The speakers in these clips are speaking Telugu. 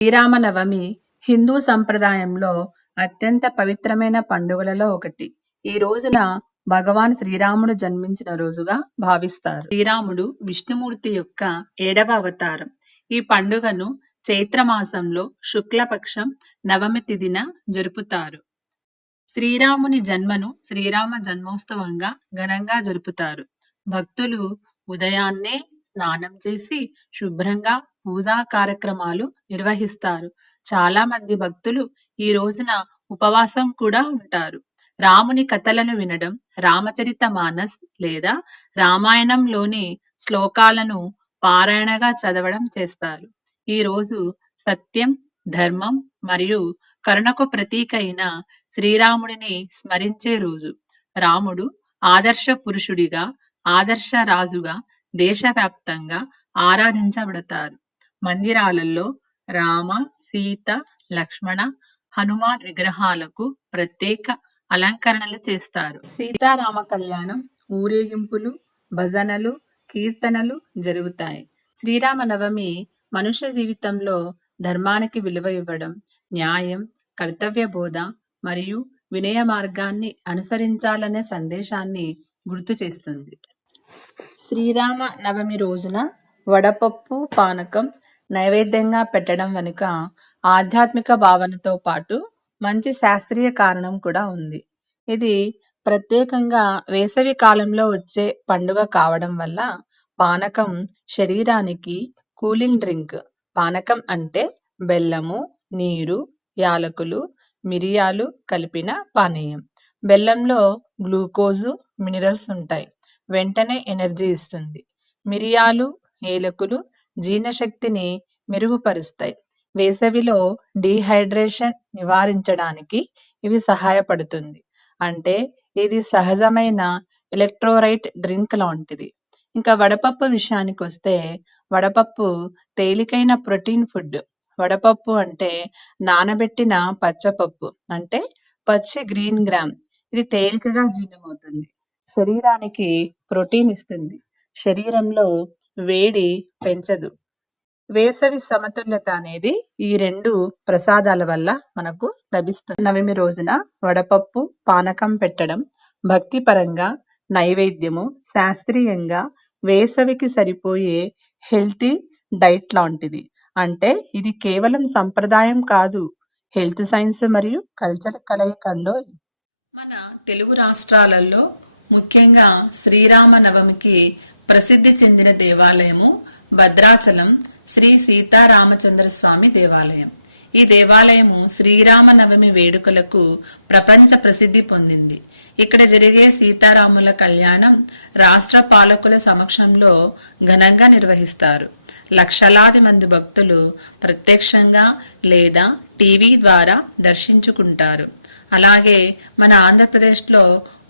శ్రీరామనవమి హిందూ సంప్రదాయంలో అత్యంత పవిత్రమైన పండుగలలో ఒకటి. ఈ రోజున భగవాన్ శ్రీరాముడు జన్మించిన రోజుగా భావిస్తారు. శ్రీరాముడు విష్ణుమూర్తి యొక్క 7వ అవతారం. ఈ పండుగను చైత్రమాసంలో శుక్లపక్షం నవమి తిథిన జరుపుతారు. శ్రీరాముని జన్మను శ్రీరామ జన్మోత్సవంగా ఘనంగా జరుపుతారు. భక్తులు ఉదయాన్నే స్నానం చేసి శుభ్రంగా పూజా కార్యక్రమాలు నిర్వహిస్తారు. చాలా మంది భక్తులు ఈ రోజున ఉపవాసం కూడా ఉంటారు. రాముని కథలను వినడం, రామచరిత మానస్ లేదా రామాయణంలోని శ్లోకాలను పారాయణగా చదవడం చేస్తారు. ఈ రోజు సత్యం, ధర్మం మరియు కరుణకు ప్రతీక అయిన శ్రీరాముడిని స్మరించే రోజు. రాముడు ఆదర్శ పురుషుడిగా, ఆదర్శ రాజుగా దేశవ్యాప్తంగా ఆరాధించబడతారు. మందిరాలలో రామ, సీత, లక్ష్మణ, హనుమాన్ విగ్రహాలకు ప్రత్యేక అలంకరణలు చేస్తారు. సీతారామ కళ్యాణం, ఊరేగింపులు, భజనలు, కీర్తనలు జరుగుతాయి. శ్రీరామనవమి మనుష్య జీవితంలో ధర్మానికి విలువ ఇవ్వడం, న్యాయం, కర్తవ్య బోధ మరియు వినయ మార్గాన్ని అనుసరించాలనే సందేశాన్ని గుర్తు చేస్తుంది. శ్రీరామ నవమి రోజున వడపప్పు, పానకం నైవేద్యంగా పెట్టడం వెనుక ఆధ్యాత్మిక భావనతో పాటు మంచి శాస్త్రీయ కారణం కూడా ఉంది. ఇది ప్రత్యేకంగా వేసవి కాలంలో వచ్చే పండుగ కావడం వల్ల పానకం శరీరానికి కూలింగ్ డ్రింక్. పానకం అంటే బెల్లము, నీరు, యాలకులు, మిరియాలు కలిపిన పానీయం. బెల్లంలో గ్లూకోజు, మినరల్స్ ఉంటాయి. వెంటనే ఎనర్జీ ఇస్తుంది. మిరియాలు, ఏలకులు జీర్ణశక్తిని మెరుగుపరుస్తాయి. వేసవిలో డీహైడ్రేషన్ నివారించడానికి ఇవి సహాయపడుతుంది. అంటే ఇది సహజమైన ఎలక్ట్రోలైట్ డ్రింక్ లాంటిది. ఇంకా వడపప్పు విషయానికి వస్తే, వడపప్పు తేలికైన ప్రోటీన్ ఫుడ్. వడపప్పు అంటే నానబెట్టిన పచ్చపప్పు, అంటే పచ్చి గ్రీన్ గ్రామ్. ఇది తేలికగా జీర్ణమవుతుంది, శరీరానికి ప్రోటీన్ ఇస్తుంది, శరీరంలో వేడి పెంచదు. వేసవి సమతుల్యత అనేది ఈ 2 ప్రసాదాల వల్ల మనకు లభిస్తుంది. నవమి రోజున వడపప్పు, పానకం పెట్టడం భక్తిపరంగా, నైవేద్యము, శాస్త్రీయంగా వేసవికి సరిపోయే హెల్తీ డైట్ లాంటిది. అంటే ఇది కేవలం సంప్రదాయం కాదు, హెల్త్ సైన్స్ మరియు కల్చర్ కలయికంలో. మన తెలుగు రాష్ట్రాలలో ముఖ్యంగా శ్రీరామనవమికి ప్రసిద్ధి చెందిన దేవాలయము భద్రాచలం శ్రీ సీతారామచంద్ర స్వామి దేవాలయం. ఈ దేవాలయము శ్రీరామనవమి వేడుకలకు ప్రపంచ ప్రసిద్ధి పొందింది. ఇక్కడ జరిగే సీతారాముల కళ్యాణం రాష్ట్ర పాలకుల సమక్షంలో ఘనంగా నిర్వహిస్తారు. లక్షలాది మంది భక్తులు ప్రత్యక్షంగా లేదా టీవీ ద్వారా దర్శించుకుంటారు. అలాగే మన ఆంధ్రప్రదేశ్లో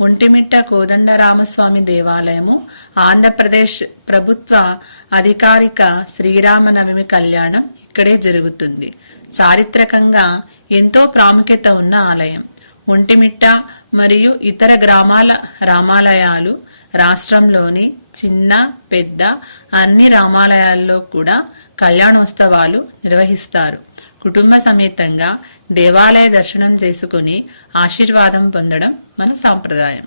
ఒంటిమిట్ట కోదండరామస్వామి దేవాలయము ఆంధ్రప్రదేశ్ ప్రభుత్వ అధికారిక శ్రీరామనవమి కళ్యాణం ఇక్కడే జరుగుతుంది. చారిత్రకంగా ఎంతో ప్రాముఖ్యత ఉన్న ఆలయం. ఒంటిమిట్ట మరియు ఇతర గ్రామాల రామాలయాలు రాష్ట్రంలోని చిన్న పెద్ద అన్ని రామాలయాల్లో కూడా కళ్యాణోత్సవాలు నిర్వహిస్తారు. కుటుంబ సమేతంగా దేవాలయ దర్శనం చేసుకుని ఆశీర్వాదం పొందడం మన సాంప్రదాయం.